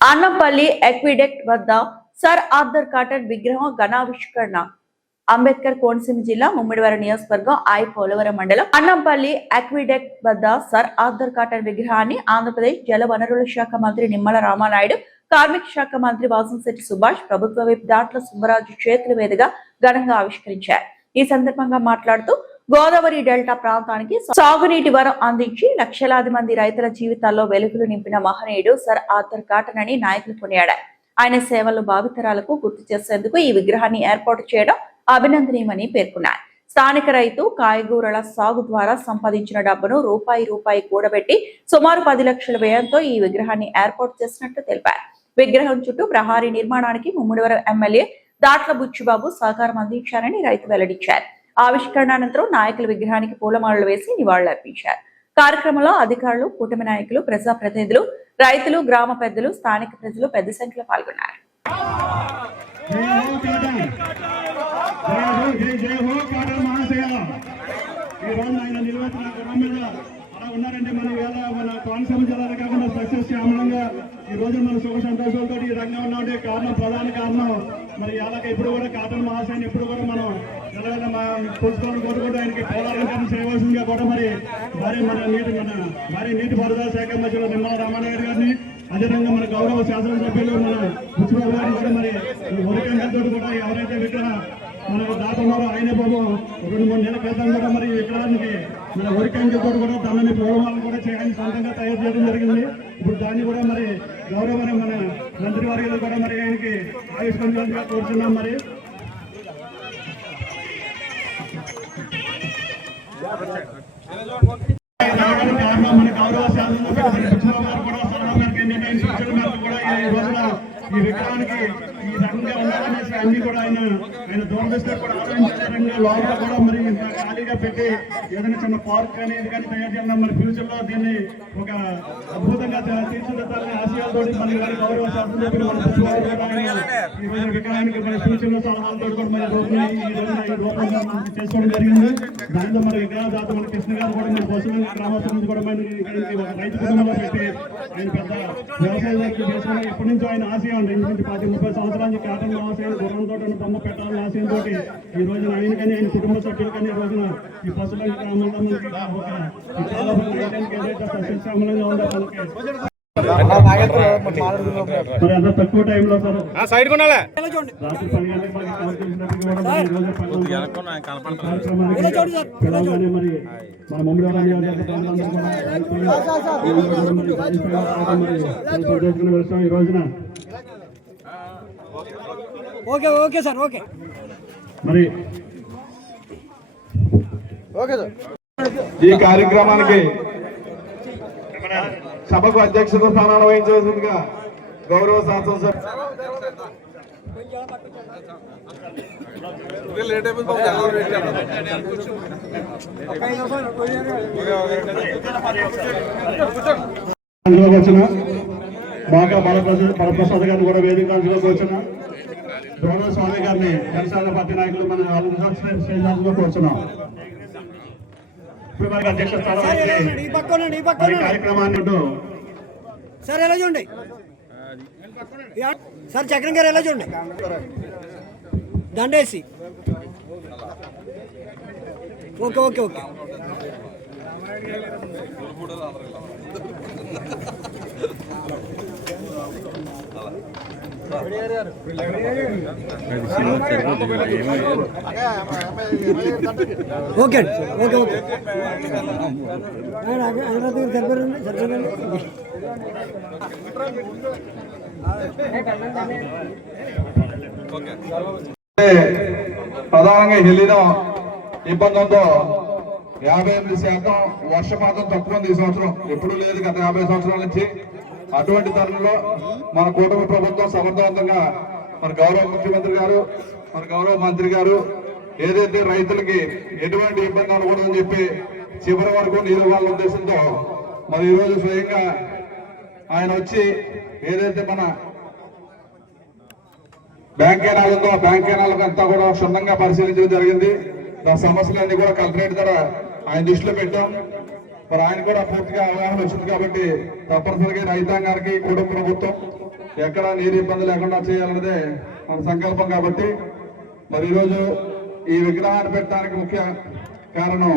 అన్నపల్లి ఎక్విడెక్ట్ వద్ద sir Arthur cotton విగ్రహం ఘనావిష్కరణ. అంబేద్కర్ కోనసీమ జిల్లా ముమ్మిడివరం నియోజకవర్గం పోలవరం మండలం అన్నంపల్లి ఎక్విడెక్ట్ వద్ద సర్ ఆర్థర్ కాటన్ విగ్రహాన్ని ఆంధ్రప్రదేశ్ జల వనరుల శాఖ మంత్రి నిమ్మల రామానాయుడు, కార్మిక శాఖ మంత్రి వాసంశెట్టి సుభాష్, ప్రభుత్వ విప్ దాట్ల సుబ్బరాజు చేతుల మీదుగా ఘనంగా ఆవిష్కరించారు. ఈ సందర్భంగా మాట్లాడుతూ గోదావరి డెల్టా ప్రాంతానికి సాగునీటి వరం అందించి లక్షలాది మంది రైతుల జీవితాల్లో వెలుగులు నింపిన మహనీయుడు సర్ ఆర్థర్ కాటన్ అని నాయకులు కొనియాడారు. ఆయన సేవలు భావితరాలకు గుర్తు చేసేందుకు ఈ విగ్రహాన్ని ఏర్పాటు చేయడం అభినందనీయమని పేర్కొన్నారు. స్థానిక రైతు కాయగూరల సాగు ద్వారా సంపాదించిన డబ్బును రూపాయి కూడబెట్టి సుమారు 10 లక్షల వ్యయంతో ఈ విగ్రహాన్ని ఏర్పాటు చేసినట్లు తెలిపారు. విగ్రహం చుట్టూ ప్రహారీ నిర్మాణానికి ముమ్మిడివరం ఎమ్మెల్యే దాట్ల బుచ్చిబాబు సహకారం అందించారని రైతు వెల్లడించారు. ఆవిష్కరణ అనంతరం నాయకుల విగ్రహానికి పూలమాలలు వేసి నివాళులర్పించారు. కార్యక్రమంలో అధికారులు, కూటమి నాయకులు, ప్రజాప్రతినిధులు, రైతులు, గ్రామ పెద్దలు, స్థానిక ప్రజలు పెద్ద సంఖ్యలో పాల్గొన్నారు. ఉన్నారంటే మన మన కోనసీమ జిల్లాలో కాకుండా సస్యశ్యామలంగా ఈ రోజు మన సుఖ సంతోషాలతో ఈ రంగం ఉన్నామంటే ప్రధాన కారణం మరి ఇలాగ ఇప్పుడు కూడా కాటన్ మహాశయాన్ని ఎప్పుడు కూడా మనం ఎలాగైనా పుస్తకాలను కూడా ఆయనకి పోరాటం చేయవలసిందిగా కూడా మరి భారీ నీటిపారుదల శాఖ మధ్యలో నిమ్మల రామానాయుడు గారిని, అదేవిధంగా మన గౌరవ శాసనసభ్యులు మన బుచ్చిబాబు గారిని కూడా మరి ఒరికంతో కూడా ఎవరైతే విగ్రహ మనకు దాత ఉన్నారో ఆయన బాబు 2-3 నెలల క్రితం కూడా మరి విగ్రహానికి మన ఒరికంతో కూడా దాన్ని పూలమాలను కూడా చేయడానికి సొంతంగా తయారు చేయడం జరిగింది. ఇప్పుడు దాన్ని కూడా మరి గౌరవమైన మన మంత్రివర్యులు కూడా మరి ఆయనకి ఆవిష్కరించాలని కోరుతున్నాం. మరి మన గౌరవ శాసనసభ్యులు కూడా ఈ రోజున ఈ విగ్రహానికి ఈ రకంగా ఉండాలనేసి అన్ని కూడా ఆయన దూరదృష్టిలో కూడా ఆలోచించే లోపల కూడా మరి ఖాళీగా పెట్టి ఏదైనా చిన్న పార్క్ కానీ ఇది కానీ తయారు చేద్దాం. మరి ఫ్యూచర్ లో దీన్ని ఒక అద్భుతంగా తీర్చిదిద్దాలని ఆశయాలతో మన గౌరవ శాసనసభ్యులు ఈ రోజు విగ్రహానికి మన ఫ్యూచర్ లో సలహాలతో కూడా మరి ఈ రూపంగా చేసుకోవడం జరిగింది. దాంట్లో మరి విగ్రహదాత మన కృష్ణ గారు కూడా మన బస్సు గ్రామస్తుల నుంచి కూడా మరి ఒక రైతు కుటుంబంలో పెట్టి ఆయన పెద్ద వ్యవసాయానికి చేసుకుని ఎప్పటి నుంచో ఆయన ఆశయం ఉంది. 20-30 సంవత్సరాల కాటన్ ఆశయాలు గుర్రంతో బొమ్మ పెట్టాలని ఆశయంతో ఈ రోజున ఆయన కానీ ఆయన కుటుంబ సభ్యులు కానీ ఈ రోజున ఈ పశువుల గ్రామంలో మనకి ఏదైతే సస్యశ్యామలంగా ఉందో మరి అంత తక్కువ టైంలో రాత్రి 10 గంటలకు పిలవగానే మరి మన ముమ్మిడివరం నియోజకవర్గం ఈ రోజున ఓకే సార్ ఓకే మరి ఈ కార్యక్రమానికి సభకు అధ్యక్షత స్థానాన్ని వహించవలసిందిగా గౌరవ శాసనసభ్యులు వచ్చిన బాగా బలప్రసాద్ గారిని కూడా వేదిక వచ్చిన డోనర్ స్వామి గారిని జనసేన పార్టీ నాయకులు మన కూర్చున్నాం. అధ్యక్ష స్థానానికి కార్యక్రమాన్ని సార్ ఎలా చూడండి సార్ చక్రం గారు ఎలా చూడండి దండేసి okay okay okay okay okay okay ప్రధానంగా ఢిల్లీలో ఇబ్బందులతో 58% వర్షపాతం తక్కువ ఉంది ఈ సంవత్సరం, ఎప్పుడూ లేదు గత 50 సంవత్సరాల నుంచి. అటువంటి తరుణంలో మన కూటమి ప్రభుత్వం సమర్థవంతంగా మన గౌరవ ముఖ్యమంత్రి గారు, మన గౌరవ మంత్రి గారు ఏదైతే రైతులకి ఎటువంటి ఇబ్బంది అనకూడదని చెప్పి చివరి వరకు నీరు వాళ్ళ ఉద్దేశంతో మరి ఈరోజు స్వయంగా ఆయన వచ్చి ఏదైతే మన బ్యాంక్ కెనాల్ ఉందో ఆ బ్యాంక్ కెనాల్ అంతా కూడా క్షుణ్ణంగా పరిశీలించడం జరిగింది. దాని సమస్యలన్నీ కూడా కలెక్టరేట్ ద్వారా ఆయన దృష్టిలో పెట్టాం. మరి ఆయన కూడా పూర్తిగా అవగాహన వచ్చింది కాబట్టి తప్పనిసరిగా రైతాంగానికి కూటమి ప్రభుత్వం ఎక్కడ నీరు ఇబ్బంది లేకుండా చేయాలన్నదే మన సంకల్పం. కాబట్టి మరి ఈరోజు ఈ విగ్రహాన్ని పెట్టడానికి ముఖ్య కారణం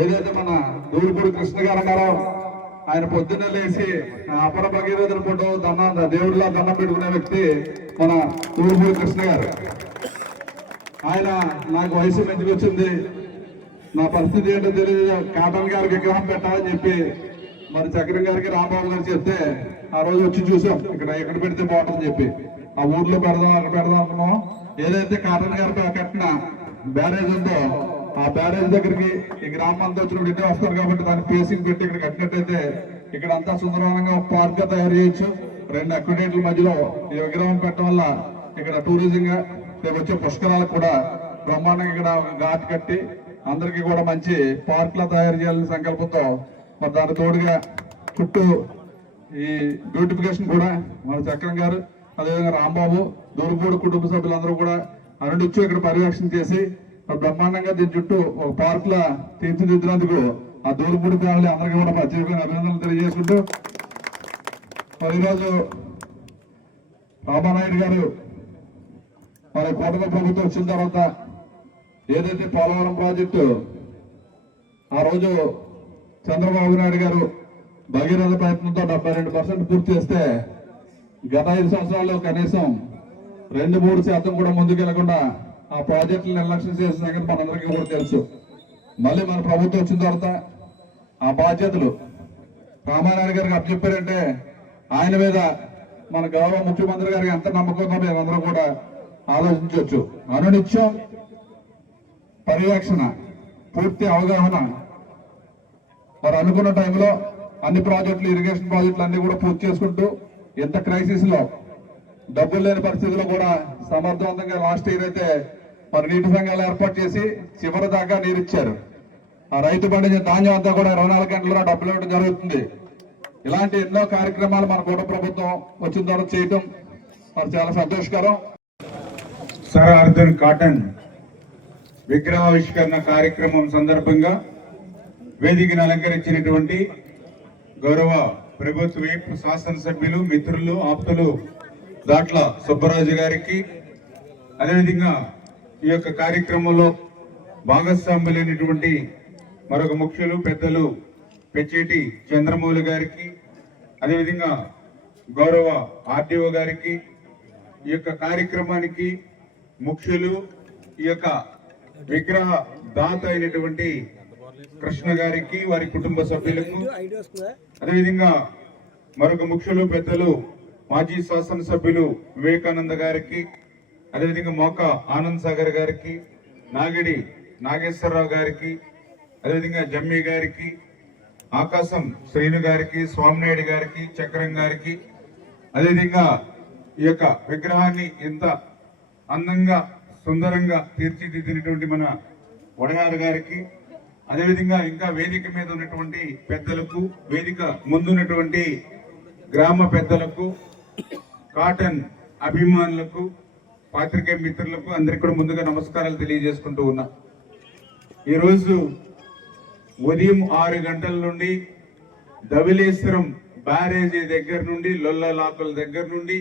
ఏదైతే మన దూరుపూడి కృష్ణ గారు ఉన్నారో, ఆయన పొద్దున్నే లేచి అపర భగీరథుల ఫోటో దేవుడిలా దండం పెట్టుకునే వ్యక్తి మన దూరుపూడి కృష్ణ గారు. ఆయన నాకు వయసు ఎందుకు వచ్చింది, నా పరిస్థితి ఏంటో తెలియదు, కాటన్ గారికి విగ్రహం పెట్టాలని చెప్పి మరి చక్రం గారికి రాంబాబు గారు చెప్తే ఆ రోజు వచ్చి చూసాం ఎక్కడ పెడితే బాగుంటుందని చెప్పి. ఆ ఊర్లో పెడదాం అక్కడ పెడదాం అనుకున్నాం. ఏదైతే కాటన్ గారు కట్టిన బ్యారేజ్ ఉందో ఆ బ్యారేజ్ దగ్గరికి ఈ గ్రామం అంతా వచ్చినప్పుడు ఇటే వస్తారు కాబట్టి దాన్ని ఫేసింగ్ పెట్టి ఇక్కడ కట్టినట్టయితే ఇక్కడ అంతా సుందరంగా పార్క్ గా తయారు చేయొచ్చు. 2 అక్విడేట్ల మధ్యలో ఈ విగ్రహం పెట్టడం వల్ల ఇక్కడ టూరిజం గా రేపు వచ్చే పుష్కరాలకు కూడా బ్రహ్మాండంగా ఇక్కడ ఘాట్ కట్టి అందరికీ కూడా మంచి పార్క్ లా తయారు చేయాలనే సంకల్పంతో మరి దాని తోడుగా చుట్టూ ఈ బ్యూటిఫికేషన్ కూడా మన చక్రం గారు అదేవిధంగా రాంబాబు దూరుపూడి కుటుంబ సభ్యులందరూ కూడా అరుణిచ్చు ఇక్కడ పర్యవేక్షణ చేసి బ్రహ్మాండంగా దీని చుట్టూ ఒక పార్క్ లా తీర్చిదిద్దినందుకు ఆ దూరుపూడి ఫ్యామిలీ అందరికీ కూడా ప్రత్యేకమైన అభినందనలు తెలియజేసుకుంటూ మరి ఈరోజు రామానాయుడు గారు మరి కూటమి ప్రభుత్వం వచ్చిన తర్వాత ఏదైతే పోలవరం ప్రాజెక్టు ఆ రోజు చంద్రబాబు నాయుడు గారు భగీరథ ప్రయత్నంతో 72% పూర్తి చేస్తే గత 5 సంవత్సరాల్లో కనీసం 2-3% కూడా ముందుకెళ్లకుండా ఆ ప్రాజెక్టులు నిర్లక్ష్యం చేసిన సంగతి మనందరికీ కూడా తెలుసు. మళ్ళీ మన ప్రభుత్వం వచ్చిన తర్వాత ఆ బాధ్యతలు రామానాయుడు గారికి అప్పచెప్పారంటే ఆయన మీద మన గౌరవ ముఖ్యమంత్రి గారికి ఎంత నమ్మకం ఉందో మేమందరం కూడా ఆలోచించవచ్చు. అనునిత్యం పర్యవేక్షణ, పూర్తి అవగాహన, మరి అనుకున్న టైంలో అన్ని ప్రాజెక్టులు ఇరిగేషన్ ప్రాజెక్టులు అన్ని కూడా పూర్తి చేసుకుంటూ ఎంత క్రైసిస్ లో డబ్బులు లేని పరిస్థితుల్లో కూడా సమర్థవంతంగా లాస్ట్ ఇయర్ అయితే మరి నీటి సంఘాలు ఏర్పాటు చేసి చివరి దాకా నీరు ఇచ్చారు. ఆ రైతు పండించిన ధాన్యం అంతా కూడా 24 గంటల్లో డబ్బులు ఇవ్వడం జరుగుతుంది. ఇలాంటి ఎన్నో కార్యక్రమాలు మన కూటమి ప్రభుత్వం వచ్చిన తర్వాత చేయటం మరి చాలా సంతోషకరం. సర్ ఆర్థర్ కాటన్ విగ్రహావిష్కరణ కార్యక్రమం సందర్భంగా వేదికను అలంకరించినటువంటి గౌరవ ప్రభుత్వ వైపు శాసనసభ్యులు, మిత్రులు, ఆప్తులు దాట్ల సుబ్బరాజు గారికి, అదేవిధంగా ఈ యొక్క కార్యక్రమంలో భాగస్వాములైనటువంటి మరొక ముఖ్యులు పెద్దలు పెచ్చేటి చంద్రమౌళి గారికి, అదేవిధంగా గౌరవ ఆర్డీఓ గారికి, ఈ యొక్క కార్యక్రమానికి ముఖ్యులు, ఈ యొక్క విగ్రహ దాత అయినటువంటి కృష్ణ గారికి, వారి కుటుంబ సభ్యులకు, అదేవిధంగా మరొక ముఖ్యులు పెద్దలు మాజీ శాసనసభ్యులు వివేకానంద గారికి, అదేవిధంగా మోక ఆనంద్ సాగర్ గారికి, నాగిడి నాగేశ్వరరావు గారికి, అదేవిధంగా జమ్మి గారికి, ఆకాశం శ్రీను గారికి, స్వామినాయుడు గారికి, చక్రం గారికి, అదేవిధంగా ఈ యొక్క విగ్రహాన్ని ఇంత అందంగా సుందరంగా తీర్చిదిద్దినటువంటి మన వడయారు గారికి, అదేవిధంగా ఇంకా వేదిక మీద ఉన్నటువంటి పెద్దలకు, వేదిక ముందున్నటువంటి గ్రామ పెద్దలకు, కాటన్ అభిమానులకు, పాత్రికేయ మిత్రులకు అందరికీ కూడా ముందుగా నమస్కారాలు తెలియజేసుకుంటూ ఉన్నా. ఈరోజు ఉదయం 6 గంటల నుండి ధవళేశ్వరం బ్యారేజీ దగ్గర నుండి, లొల్లలాకుల దగ్గర నుండి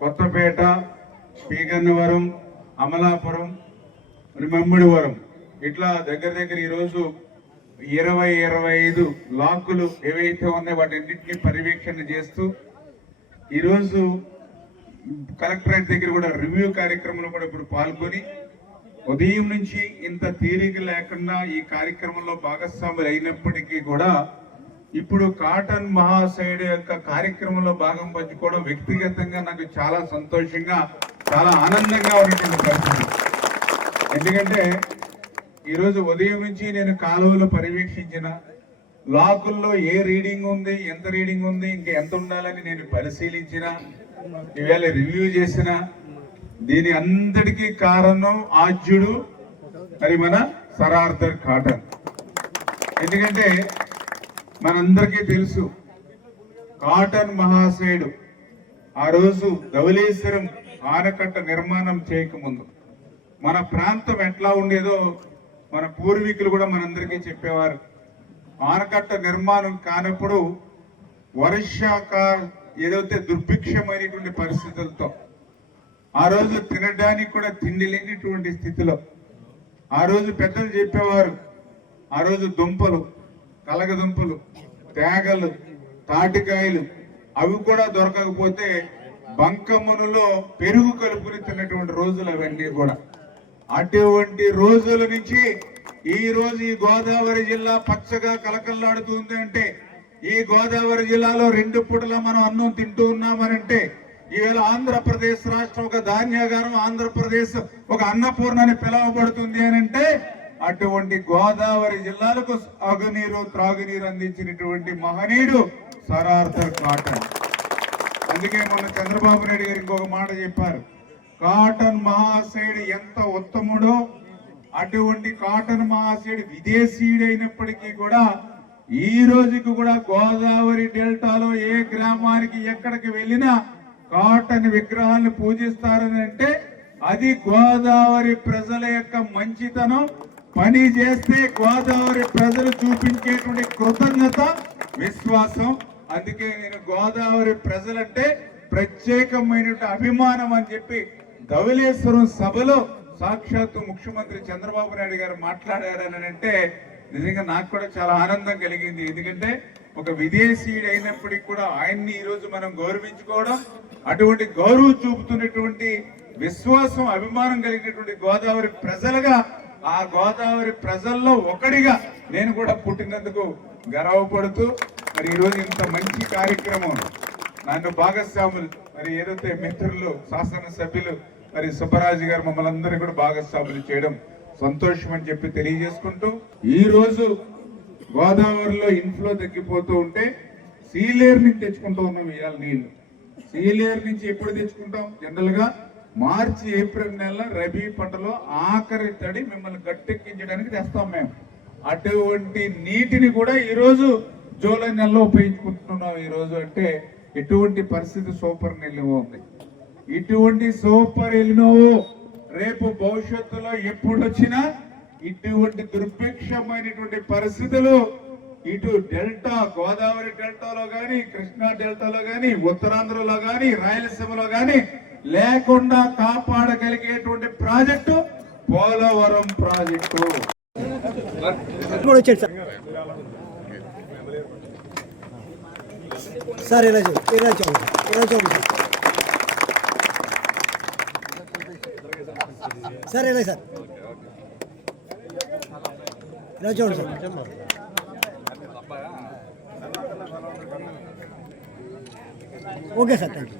కొత్తపేట, పీగన్నవరం, అమలాపురం, మమ్మిడివరం ఇట్లా దగ్గర ఈరోజు 20-25 లాకులు ఏవైతే ఉన్నాయో వాటిన్నింటినీ పర్యవేక్షణ చేస్తూ ఈరోజు కలెక్టరేట్ దగ్గర కూడా రివ్యూ కార్యక్రమంలో కూడా ఇప్పుడు పాల్గొని ఉదయం నుంచి ఇంత తీరిక లేకుండా ఈ కార్యక్రమంలో భాగస్వాములు అయినప్పటికీ కూడా ఇప్పుడు కాటన్ మహాశయుడు యొక్క కార్యక్రమంలో భాగం పంచుకోవడం వ్యక్తిగతంగా నాకు చాలా సంతోషంగా, చాలా ఆనందంగా ఉన్నటువంటి పరిస్థితి. ఎందుకంటే ఈరోజు ఉదయం నుంచి నేను కాలువలు పర్యవేక్షించిన, లాకుల్లో ఏ రీడింగ్ ఉంది, ఎంత రీడింగ్ ఉంది, ఇంకా ఎంత ఉండాలని నేను పరిశీలించిన, ఈవేళ రివ్యూ చేసిన, దీని అందరికీ కారణం ఆద్యుడు మరి మన సర్ ఆర్థర్ కాటన్. ఎందుకంటే మనందరికీ తెలుసు కాటన్ మహాశయుడు ఆ రోజు ధవళేశ్వరం ఆనకట్ట నిర్మాణం చేయకముందు మన ప్రాంతం ఎట్లా ఉండేదో మన పూర్వీకులు కూడా మనందరికీ చెప్పేవారు. ఆనకట్ట నిర్మాణం కానప్పుడు ఏదైతే దుర్భిక్షమైనటువంటి పరిస్థితులతో ఆ రోజు తినడానికి కూడా తిండి లేనిటువంటి స్థితిలో ఆ రోజు పెద్దలు చెప్పేవారు, ఆ రోజు దుంపలు, కలగదుంపలు, తేగలు, తాటికాయలు అవి కూడా దొరకకపోతే బంకమ్మనులో పెరుగు కలుపుకుని తిన్నటువంటి రోజులు అవన్నీ కూడా. అటువంటి రోజుల నుంచి ఈ రోజు ఈ గోదావరి జిల్లా పచ్చగా కలకల్లాడుతుంది అంటే, ఈ గోదావరి జిల్లాలో 2 పూటలా మనం అన్నం తింటూ ఉన్నామనంటే, ఈవేళ ఆంధ్రప్రదేశ్ రాష్ట్రం ఒక ధాన్యాగారం, ఆంధ్రప్రదేశ్ ఒక అన్నపూర్ణని పిలువబడుతుంది అని అంటే, అటువంటి గోదావరి జిల్లాలకు సాగునీరు త్రాగునీరు అందించినటువంటి మహనీయుడు సర్ ఆర్థర్ కాటన్. అందుకే మొన్న చంద్రబాబు నాయుడు గారు ఇంకొక మాట చెప్పారు, కాటన్ మహాశయుడు ఎంత ఉత్తముడో అటువంటి కాటన్ మహాశయుడు విదేశీయుడు అయినప్పటికీ కూడా ఈ రోజుకి కూడా గోదావరి డెల్టాలో ఏ గ్రామానికి ఎక్కడికి వెళ్ళినా కాటన్ విగ్రహాలను పూజిస్తారని అంటే అది గోదావరి ప్రజల యొక్క మంచితనం. పని చేస్తే గోదావరి ప్రజలు చూపించేటువంటి కృతజ్ఞత, విశ్వాసం. అందుకే నేను గోదావరి ప్రజలంటే ప్రత్యేకమైన అభిమానం అని చెప్పి ధవళేశ్వరం సభలో సాక్షాత్తు ముఖ్యమంత్రి చంద్రబాబు నాయుడు గారు మాట్లాడారని అంటే నిజంగా నాకు కూడా చాలా ఆనందం కలిగింది. ఎందుకంటే ఒక విదేశీయుడు అయినప్పటికీ కూడా ఆయన్ని ఈ రోజు మనం గౌరవించుకోవడం, అటువంటి గౌరవం చూపుతున్నటువంటి విశ్వాసం, అభిమానం కలిగినటువంటి గోదావరి ప్రజలుగా, ఆ గోదావరి ప్రజల్లో ఒకడిగా నేను కూడా పుట్టినందుకు గర్వపడుతూ మరి ఈరోజు ఇంత మంచి కార్యక్రమం నన్ను భాగస్వాములు మరి ఏదైతే మిత్రులు శాసనసభ్యులు మరి సుబ్బరాజు గారు మమ్మల్ని అందరూ కూడా భాగస్వాములు చేయడం సంతోషం అని చెప్పి తెలియజేసుకుంటూ, ఈ రోజు గోదావరిలో ఇన్ఫ్లో తగ్గిపోతూ ఉంటే సీలేరు నుంచి తెచ్చుకుంటూ ఉన్నాం ఇవాళ నీళ్లు. సీలేరు నుంచి ఎప్పుడు తెచ్చుకుంటాం? జనరల్ గా మార్చి ఏప్రిల్ నెల రబీ పంటలో ఆఖరి తడి మిమ్మల్ని గట్టెక్కించడానికి తెస్తాం మేము. అటువంటి నీటిని కూడా ఈ రోజు జూలై నెలలో ఉపయోగించుకుంటున్నాం. ఈ రోజు అంటే ఎటువంటి పరిస్థితి సూపర్ ఎల్లినో ఉంది. ఇటువంటి సూపర్ ఎల్లినో రేపు భవిష్యత్తులో ఎప్పుడు వచ్చినా ఇటువంటి దుర్భిక్షమైనటువంటి పరిస్థితులు ఇటు డెల్టా, గోదావరి డెల్టాలో గాని, కృష్ణా డెల్టాలో గాని, ఉత్తరాంధ్రలో గాని, రాయలసీమలో గాని లేకుండా కాపాడగలిగేటువంటి ప్రాజెక్టు పోలవరం ప్రాజెక్టు. సార్ ఇలా చూడండి, ఇలా చూడండి, ఇలా చూడండి సార్, ఇలా సార్, ఇలా చూడండి sir. Okay sir, thank you.